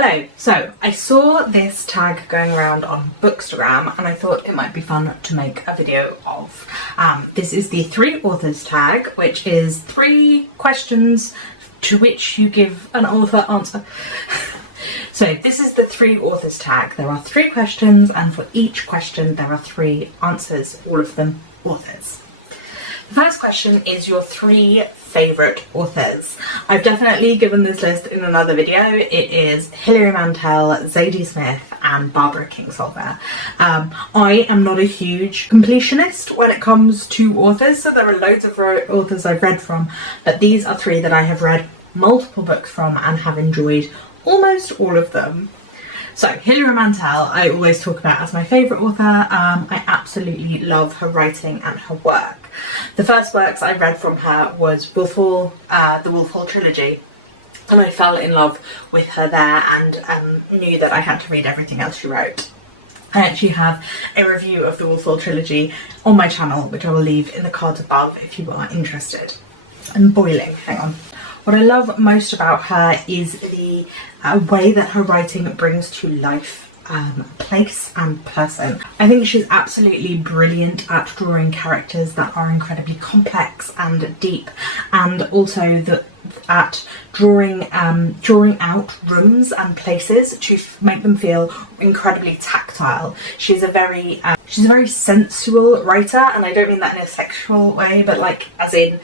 Hello, so I saw this tag going around on Bookstagram and I thought it might be fun to make a video of. This is the 3 authors tag, which is 3 questions to which you give an author answer. So this is the 3 authors tag. There are 3 questions and for each question there are 3 answers, all of them authors. The first question is your 3 favourite authors. I've definitely given this list in another video. It is Hilary Mantel, Zadie Smith and Barbara Kingsolver. I am not a huge completionist when it comes to authors, so there are loads of authors I've read from, but these are 3 that I have read multiple books from and have enjoyed almost all of them. So Hilary Mantel I always talk about as my favourite author. I absolutely love her writing and her work. The first works I read from her was the Wolf Hall trilogy, and I fell in love with her there and knew that I had to read everything else she wrote. I actually have a review of the Wolf Hall trilogy on my channel, which I will leave in the cards above if you are interested. I'm boiling, hang on. What I love most about her is the way that her writing brings to life place and person. I think she's absolutely brilliant at drawing characters that are incredibly complex and deep, and also at drawing out rooms and places to make them feel incredibly tactile. She's a very sensual writer, and I don't mean that in a sexual way, but like as in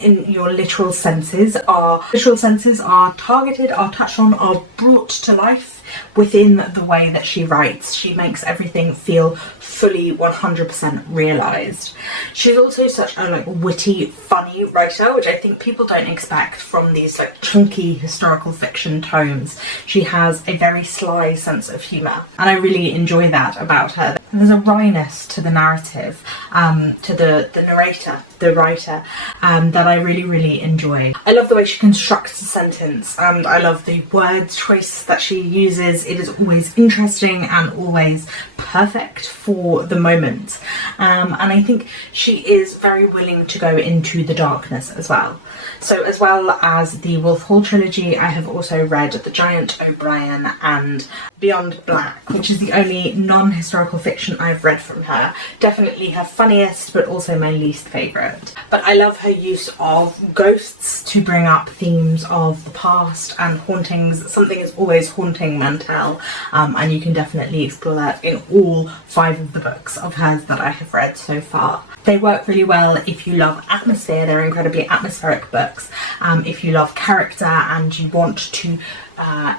your literal senses. Our visual senses are targeted, are touched on, are brought to life within the way that she writes. She makes everything feel fully 100% realised. She's also such a witty, funny writer, which I think people don't expect from these chunky historical fiction tomes. She has a very sly sense of humour, and I really enjoy that about her. There's a wryness to the narrative, to the narrator, the writer, that I really enjoy. I love the way she constructs a sentence, and I love the word choice that she uses. It is always interesting and always perfect for the moment, and I think she is very willing to go into the darkness as well. So as well as the Wolf Hall trilogy, I have also read The Giant O'Brien and Beyond Black, which is the only non-historical fiction I've read from her. Definitely her funniest, but also my least favourite. But I love her use of ghosts to bring up themes of the past and hauntings. Something is always haunting Mantel, and you can definitely explore that in all 5 of the books of hers that I have read so far. They work really well if you love atmosphere. They're incredibly atmospheric books. If you love character and you want to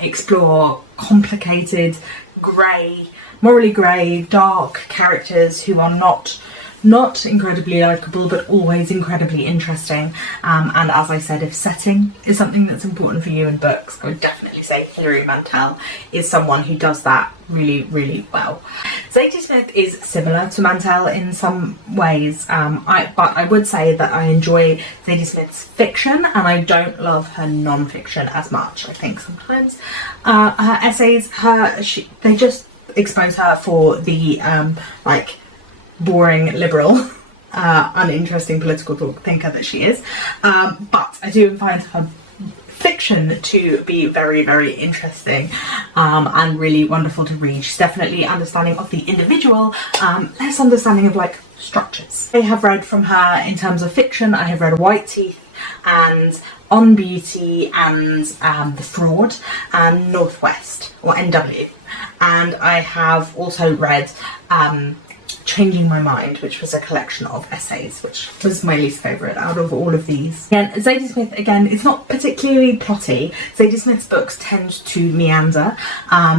explore complicated, morally grey, dark characters who are not incredibly likeable but always incredibly interesting, and as I said, if setting is something that's important for you in books, I would definitely say Hilary Mantel is someone who does that really well. Zadie Smith is similar to Mantel in some ways, but I would say that I enjoy Zadie Smith's fiction and I don't love her non-fiction as much. I think sometimes her essays, they just expose her for the boring liberal uninteresting political thinker that she is, but I do find her fiction to be very interesting and really wonderful to read. She's definitely understanding of the individual, less understanding of structures. I have read from her in terms of fiction. I have read White Teeth and On Beauty and The Fraud and Northwest, or NW, and I have also read Changing My Mind, which was a collection of essays, which was my least favourite out of all of these. Again, Zadie Smith, it's not particularly plotty. Zadie Smith's books tend to meander.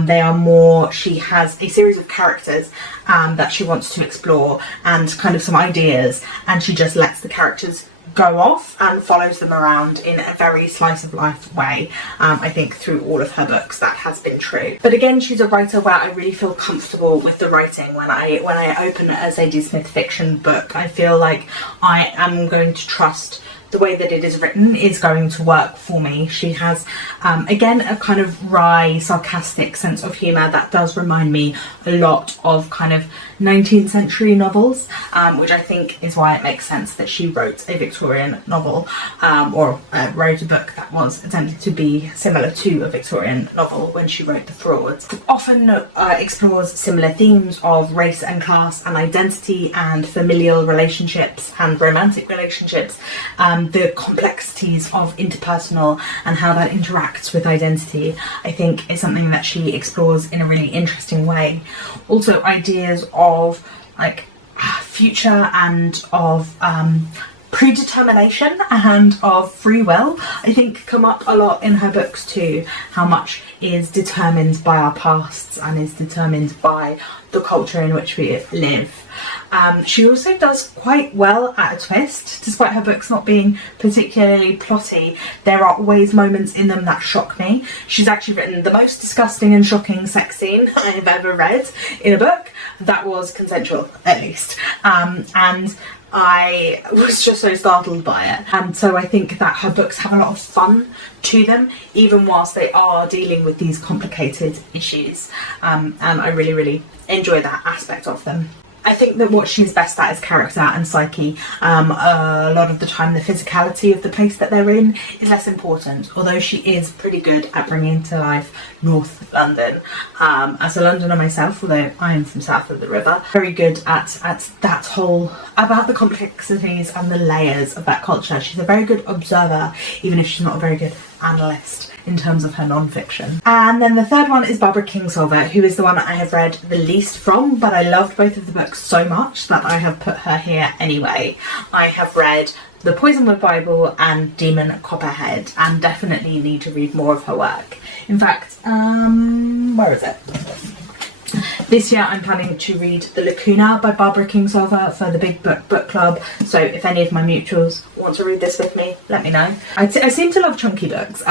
They are more, she has a series of characters that she wants to explore and kind of some ideas, and she just lets the characters go off and follows them around in a very slice of life way. I think through all of her books that has been true. But again, she's a writer where I really feel comfortable with the writing. When I open a Zadie Smith fiction book, I feel like I am going to trust the way that it is written is going to work for me. She has, again, a kind of wry, sarcastic sense of humour that does remind me a lot of kind of 19th century novels, which I think is why it makes sense that she wrote a Victorian novel, or wrote a book that was attempted to be similar to a Victorian novel when she wrote The Frauds. It often explores similar themes of race and class and identity and familial relationships and romantic relationships, the complexities of interpersonal and how that interacts with identity, I think is something that she explores in a really interesting way. Also, ideas of like future and of predetermination and of free will, I think, come up a lot in her books too. How much is determined by our pasts and is determined by the culture in which we live. She also does quite well at a twist, despite her books not being particularly plotty. There are always moments in them that shock me. She's actually written the most disgusting and shocking sex scene I have ever read in a book that was consensual, at least. And I was just so startled by it. And so I think that her books have a lot of fun to them, even whilst they are dealing with these complicated issues. And I really, really enjoy that aspect of them. I think that what she's best at is character and psyche. A lot of the time the physicality of the place that they're in is less important, although she is pretty good at bringing to life North London. As a Londoner myself, although I am from south of the river, very good at that whole, about the complexities and the layers of that culture. She's a very good observer, even if she's not a very good analyst in terms of her non-fiction. And then the third one is Barbara Kingsolver, who is the one I have read the least from, but I loved both of the books so much that I have put her here anyway. I have read The Poisonwood Bible and Demon Copperhead, and definitely need to read more of her work. In fact, where is it? This year I'm planning to read The Lacuna by Barbara Kingsolver for the Big Book Club, so if any of my mutuals want to read this with me, let me know. I seem to love chunky books.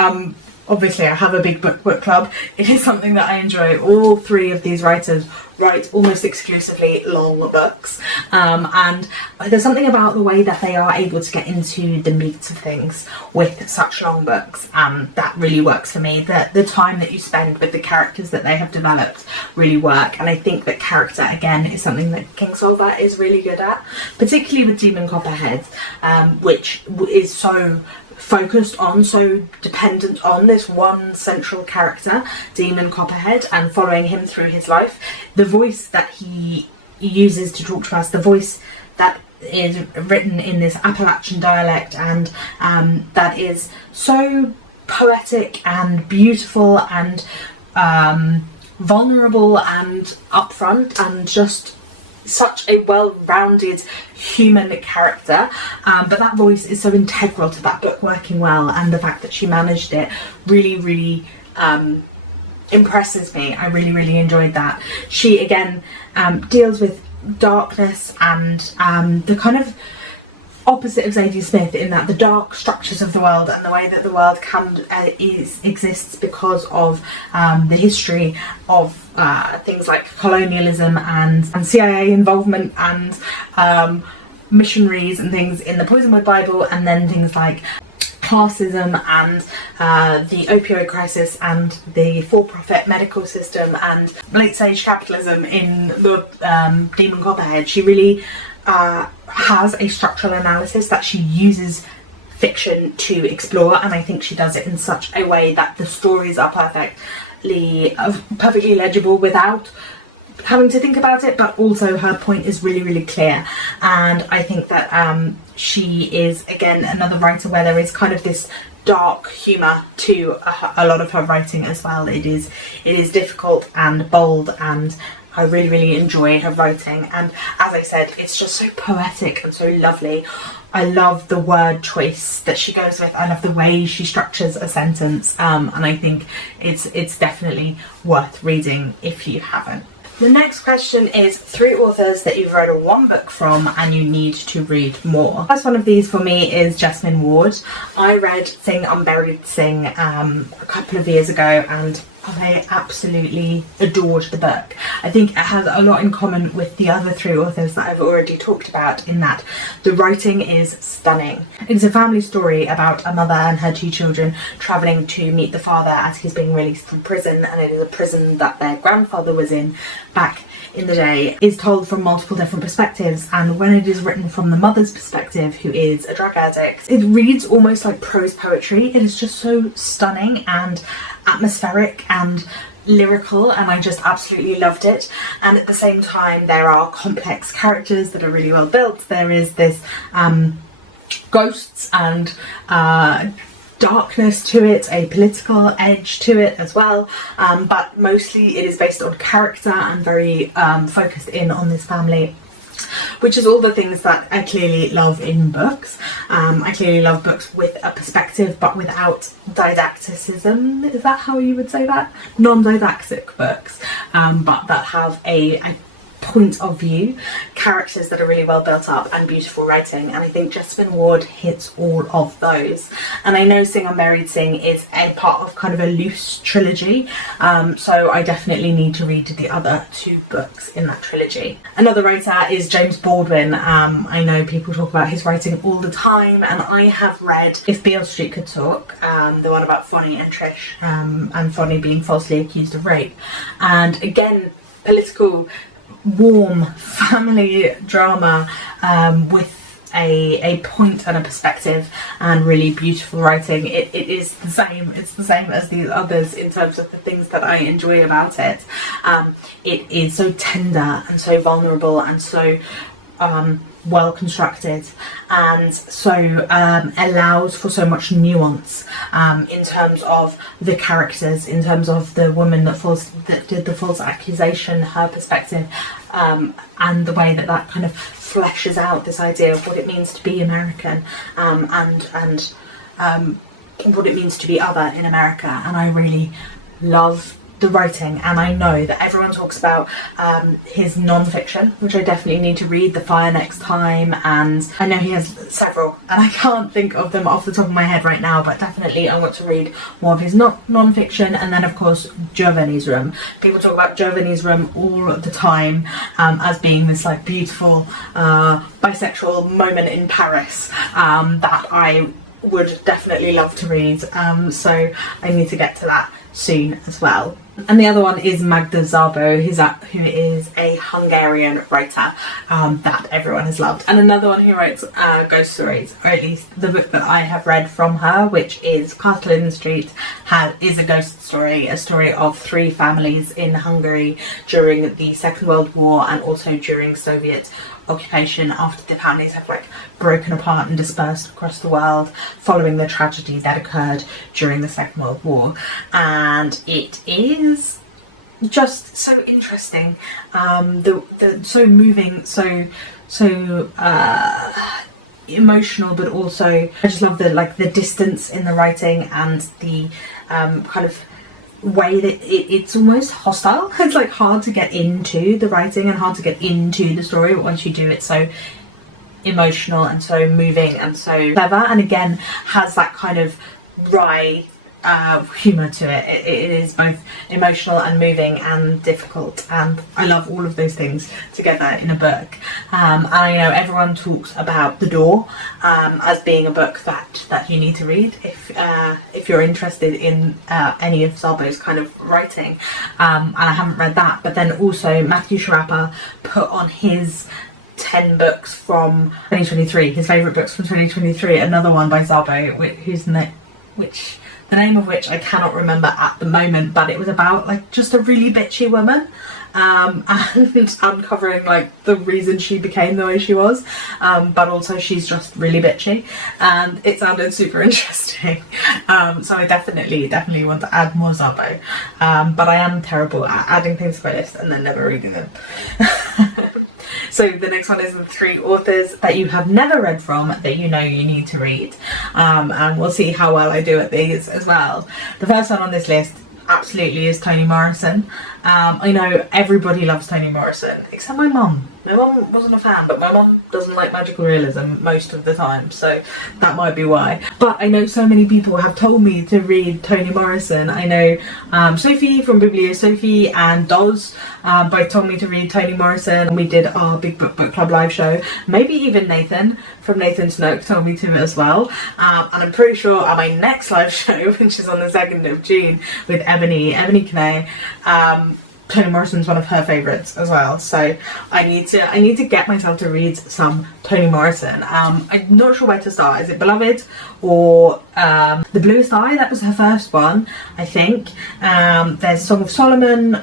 Obviously I have a Big Book Club. It is something that I enjoy. All three of these writers write almost exclusively long books, and there's something about the way that they are able to get into the meat of things with such long books that really works for me. The time that you spend with the characters that they have developed really work, and I think that character again is something that Kingsolver is really good at, particularly with Demon Copperhead, which is so focused on, so dependent on this one central character, Demon Copperhead, and following him through his life. The voice that he uses to talk to us, the voice that is written in this Appalachian dialect, and that is so poetic and beautiful and vulnerable and upfront and just such a well-rounded human character, but that voice is so integral to that book working well, and the fact that she managed it really impresses me. I really enjoyed that. She again deals with darkness and the kind of opposite of Zadie Smith, in that the dark structures of the world and the way that the world exists because of the history of things like colonialism and CIA involvement and missionaries and things in the Poisonwood Bible, and then things like classism and the opioid crisis and the for-profit medical system and late-stage capitalism in the Demon Copperhead. She really has a structural analysis that she uses fiction to explore, and I think she does it in such a way that the stories are perfectly legible without having to think about it, but also her point is really clear. And I think that she is again another writer where there is kind of this dark humour to a lot of her writing as well. It is difficult and bold, and I really enjoy her writing, and as I said, it's just so poetic and so lovely. I love the word choice that she goes with. I love the way she structures a sentence, and I think it's definitely worth reading if you haven't. The next question is 3 authors that you've read one book from and you need to read more. First one of these for me is Jesmyn Ward. I read Sing Unburied Sing a couple of years ago, and I absolutely adored the book. I think it has a lot in common with the other 3 authors that I've already talked about, in that the writing is stunning. It's a family story about a mother and her 2 children travelling to meet the father as he's being released from prison, and it is a prison that their grandfather was in back in the day. Is told from multiple different perspectives, and when it is written from the mother's perspective, who is a drug addict, it reads almost like prose poetry. It is just so stunning and atmospheric and lyrical, and I just absolutely loved it. And at the same time, there are complex characters that are really well built. There is this ghosts and darkness to it, a political edge to it as well, but mostly it is based on character and very focused in on this family, which is all the things that I clearly love in books. I clearly love books with a perspective but without didacticism. Is that how you would say that? Non-didactic books, but that have a point of view, characters that are really well built up, and beautiful writing. And I think Jessamine Ward hits all of those. And I know Sing Unburied Sing is a part of kind of a loose trilogy, so I definitely need to read the other 2 books in that trilogy. Another writer is James Baldwin. I know people talk about his writing all the time, and I have read If Beale Street Could Talk, the one about Fonnie and Trish, and Fonnie being falsely accused of rape. And again, political, warm family drama with a point and a perspective, and really beautiful writing. It is the same, it's the same as these others in terms of the things that I enjoy about it. It is so tender and so vulnerable and so well constructed, and so allows for so much nuance in terms of the characters, in terms of the woman that did the false accusation, her perspective, and the way that kind of fleshes out this idea of what it means to be American, and what it means to be other in America. And I really love the writing, and I know that everyone talks about his non-fiction, which I definitely need to read, The Fire Next Time, and I know he has several, and I can't think of them off the top of my head right now, but definitely I want to read more of his non-fiction. And then of course Giovanni's Room. People talk about Giovanni's Room all the time as being this like beautiful bisexual moment in Paris that I would definitely love to read, so I need to get to that soon as well. And the other one is Magda Szabo, who is a Hungarian writer that everyone has loved, and another one who writes ghost stories, or at least the book that I have read from her, which is Castle in the Street, is a ghost story, a story of 3 families in Hungary during the Second World War, and also during Soviet occupation, after the families have like broken apart and dispersed across the world following the tragedy that occurred during the Second World War. And it is just so interesting, so moving, so emotional, but also I just love the distance in the writing, and the kind of way that it's almost hostile. It's like hard to get into the writing and hard to get into the story, but once you do, it's so emotional and so moving and so clever, and again has that kind of wry humour to it. It is both emotional and moving and difficult, and I love all of those things together in a book. And I know everyone talks about The Door as being a book that you need to read if you're interested in any of Szabo's kind of writing, and I haven't read that. But then also Matthew Sharapa put on his 10 books from 2023, his favourite books from 2023, another one by Szabo, the name of which I cannot remember at the moment, but it was about like just a really bitchy woman, and uncovering like the reason she became the way she was, but also she's just really bitchy, and it sounded super interesting. So I definitely want to add more Szabo, but I am terrible at adding things to my list and then never reading them. So the next one is the 3 authors that you have never read from that you know you need to read, and we'll see how well I do at these as well. The first one on this list absolutely is Toni Morrison. I know everybody loves Toni Morrison except my mum. My mum wasn't a fan, but my mum doesn't like magical realism most of the time, so that might be why. But I know so many people have told me to read Toni Morrison. I know Sophie from Biblio Sophie and Doz both told me to read Toni Morrison. We did our Big Book Club live show. Maybe even Nathan from Nathan Snoke told me to as well. And I'm pretty sure at my next live show, which is on the 2nd of June with Ebony Kane, Toni Morrison's one of her favourites as well, so I need to get myself to read some Toni Morrison. I'm not sure where to start. Is it Beloved or The Bluest Eye? That was her first one, I think. There's Song of Solomon.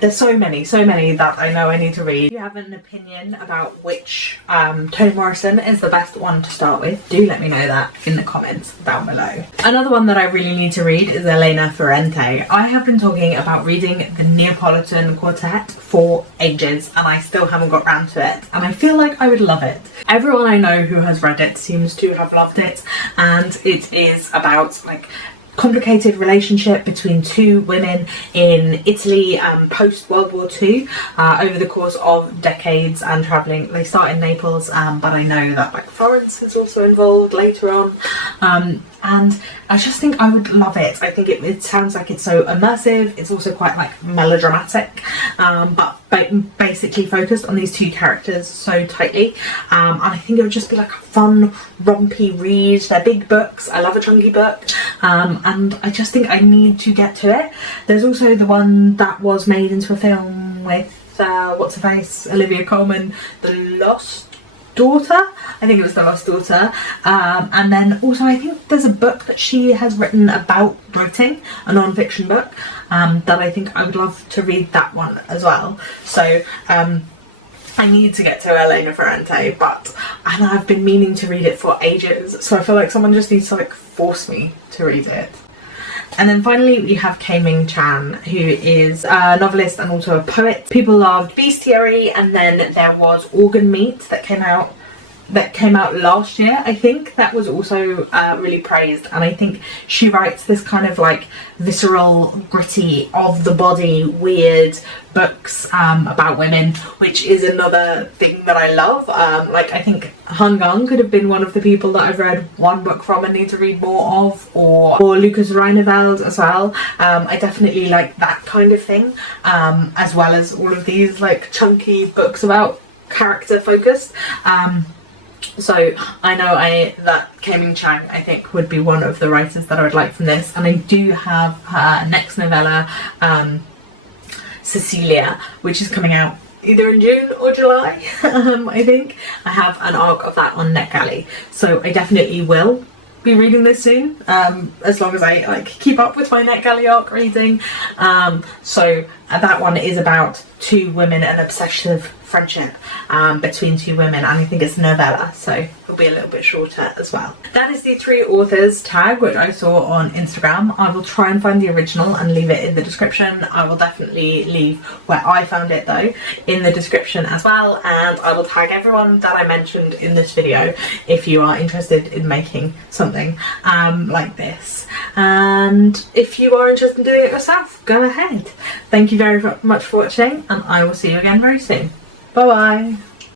There's so many that I know I need to read. If you have an opinion about which Toni Morrison is the best one to start with, do let me know that in the comments down below. Another one that I really need to read is Elena Ferrante. I have been talking about reading the Neapolitan Quartet for ages and I still haven't got round to it, and I feel like I would love it. Everyone I know who has read it seems to have loved it, and it is about like complicated relationship between two women in Italy post World War II over the course of decades and travelling. They start in Naples, but I know that like Florence is also involved later on, and I just think I would love it. I think it sounds like it's so immersive. It's also quite like melodramatic, but basically focused on these two characters so tightly, and I think it would just be like a fun rompy read. They're big books. I love a chunky book, and I just think I need to get to it. There's also the one that was made into a film with what's her face, Olivia Colman, The Lost Daughter. I think it was The Lost Daughter, and then also I think there's a book that she has written about writing, a non-fiction book, that I think I would love to read that one as well. So I need to get to Elena Ferrante, and I've been meaning to read it for ages, so I feel like someone just needs to like force me to read it. And then finally we have K-Ming Chan, who is a novelist and also a poet. People loved Bestiary, and then there was Organ Meat that came out last year. I think that was also really praised, and I think she writes this kind of like visceral, gritty, of the body, weird books about women, which is another thing that I love. Like I think Han Gang could have been one of the people that I've read one book from and need to read more of, or Lucas Reineveld as well. I definitely like that kind of thing, as well as all of these like chunky books about character focused. So I know that K-Ming Chang I think would be one of the writers that I would like from this, and I do have her next novella, Cecilia, which is coming out either in June or July. I think I have an arc of that on NetGalley, so I definitely will be reading this soon, as long as I like keep up with my NetGalley arc reading. So that one is about two women and obsessive friendship between two women, and I think it's a novella, so it'll be a little bit shorter as well. That is the 3 authors tag which I saw on Instagram. I will try and find the original and leave it in the description. I will definitely leave where I found it though in the description as well, and I will tag everyone that I mentioned in this video if you are interested in making something like this, and if you are interested in doing it yourself, go ahead. Thank you very much for watching, and I will see you again very soon. Bye bye.